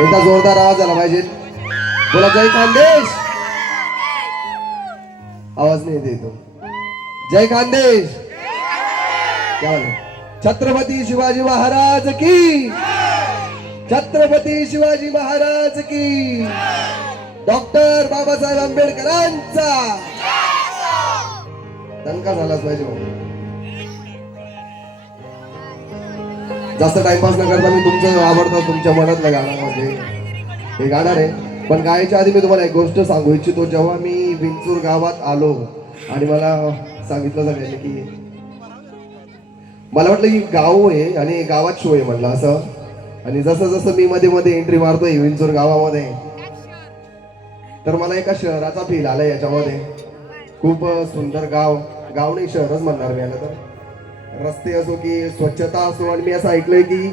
एकदा जोरदार आवाज आला पाहिजे. बोला जय खानदेश. आवाज नाही देतो. जय खानदेश. छत्रपती शिवाजी महाराज की? छत्रपती शिवाजी महाराज की? डॉक्टर बाबासाहेब आंबेडकरांचा. दणका झालाच पाहिजे जास्त टाइमपास न करता मी तुमचं आवडतं तुमच्या मनातलं गाणं म्हणजे हे गाणार आहे. पण गायच्या आधी मी तुम्हाला एक गोष्ट सांगू इच्छितो. जेव्हा मी विंचूर गावात आलो आणि मला सांगितलं सगळ्यांनी की मला वाटलं की गाव आहे आणि गावात शो आहे म्हटलं असं. आणि जसं जसं मी मध्ये मध्ये एंट्री मारतोय विंचूर गावामध्ये तर मला एका शहराचा फील आला याच्यामध्ये. खूप सुंदर गाव. गाव नाही शहरच म्हणणार मी आलं तर. रस्ते असो की स्वच्छता असो आणि मी असं ऐकलंय की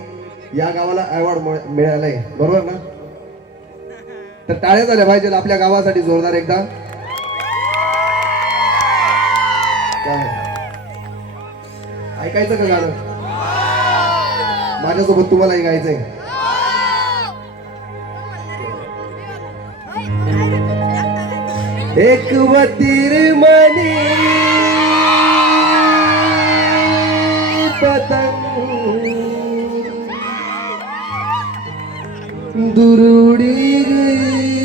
या गावाला अवॉर्ड मिळालाय. बरोबर ना? तर टाळ्या झाल्या पाहिजे आपल्या गावासाठी जोरदार एकदा. काय? ऐकायचं का गाणं? माझ्यासोबत तुम्हाला ऐकायचंय एक वतीर मनी पतंग दुरुडी गई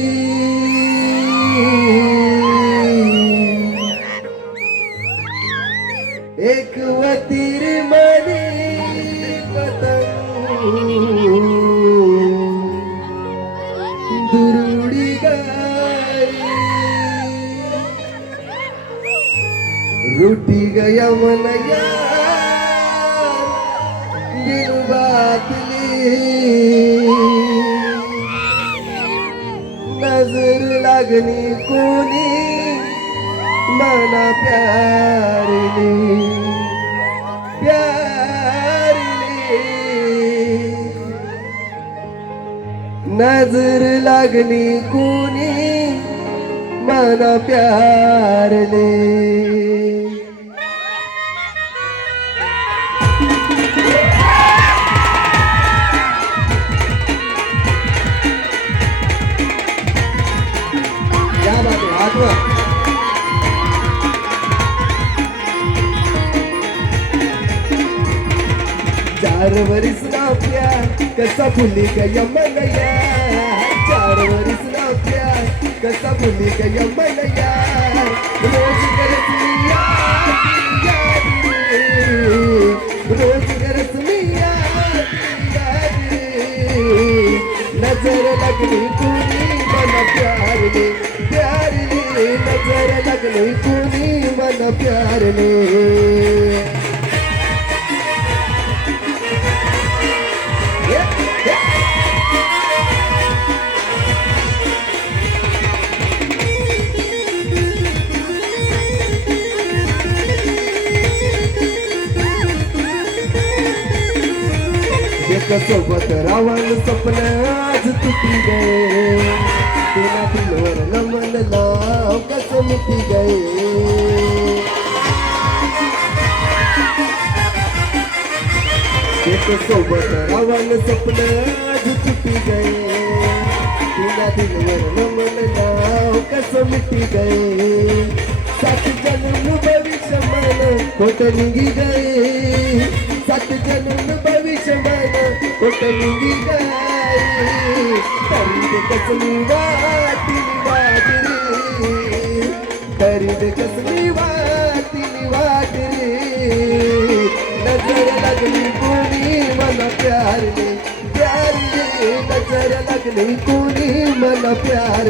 एक वतीर मनी पतंग दुरुडी गई रूठी गया नजर लागली कोणी? मला प्यारली प्यारली. नजर लागली कोणी? मला प्यारले. चार वरीस नाप्या कसा फुली गया मनया चार वरीस नाप्या कसा फुली गया मनया रोज करत रोज करत मी नजर लगनी कुणी मन प्यारले प्यारले नजर लगनी कुणी मन प्यारले. सोबत रावण स्वप्न आज तुटी गए तुला दिलवर नमन लाव कस मिटी गए एक सोबत रावण स्वप्न आज तुटी गए तुला दिलवर नमन लाव कस मिटी गए सात जन्म भविष्य मन खोट निघी गए सात जन्म भविष्य मन खोट निघी गए तरी कसली वाटी वाट रे कसली वाटी वाट रे नजर लगली कोणी मन प्यार ले प्यार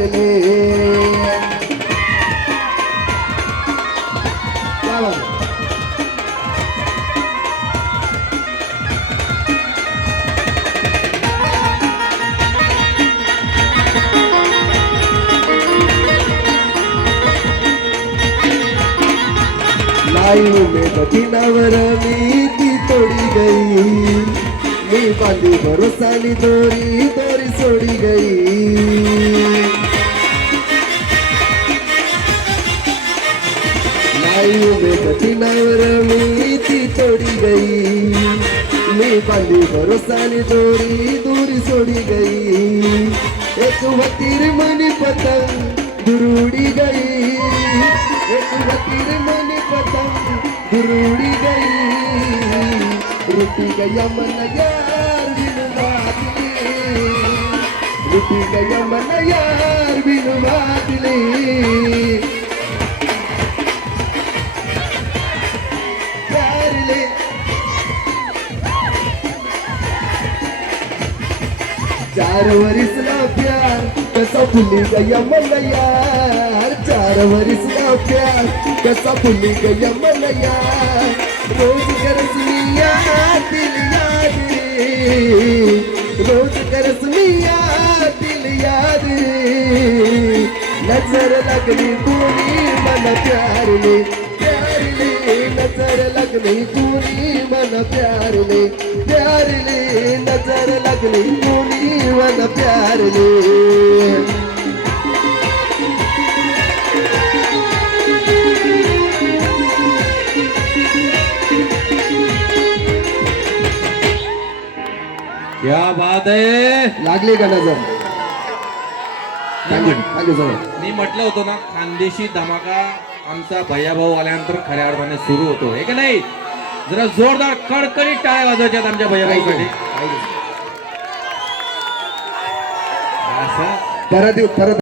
लाईव में दक्षिणावर मी ती तोडी गई. मी बांधी भरोसानी दोरी दोरी सोडी गई. लाईव में दक्षिणावर मी ती तोडी गई. मी बांधी भरोसानी दोरी दोरी सोडी गई. एक वतीर मनी पतंग दुरुडी गई. एक वतीर मनी पतंग दुरूड़ी गई रुटी गया मन यार बिन बादली रुटी गया मन यार चार वरीसला प्यार कसा भुली गया मन यार. चार वरिसला प्यार कसा फुली गया मन रोज रोज करसनिया दिल याद. रोज रोज करसनिया दिल याद. रे नजर लगली पूरी मन प्यार ने प्यार नजर लगली पूरी मन प्यार ने प्यार नजर लगली पूरी मन प्यार क्या बात आहे लागली का नजर? मी म्हटलं होतं ना खानदेशी धमाका आमचा भैयाभाऊ आल्यानंतर खऱ्या अर्थाने सुरू होतो. हे का नाही? जरा जोरदार कडकडीत टाळ्या वाजवायच्यात आमच्या परत येऊ परत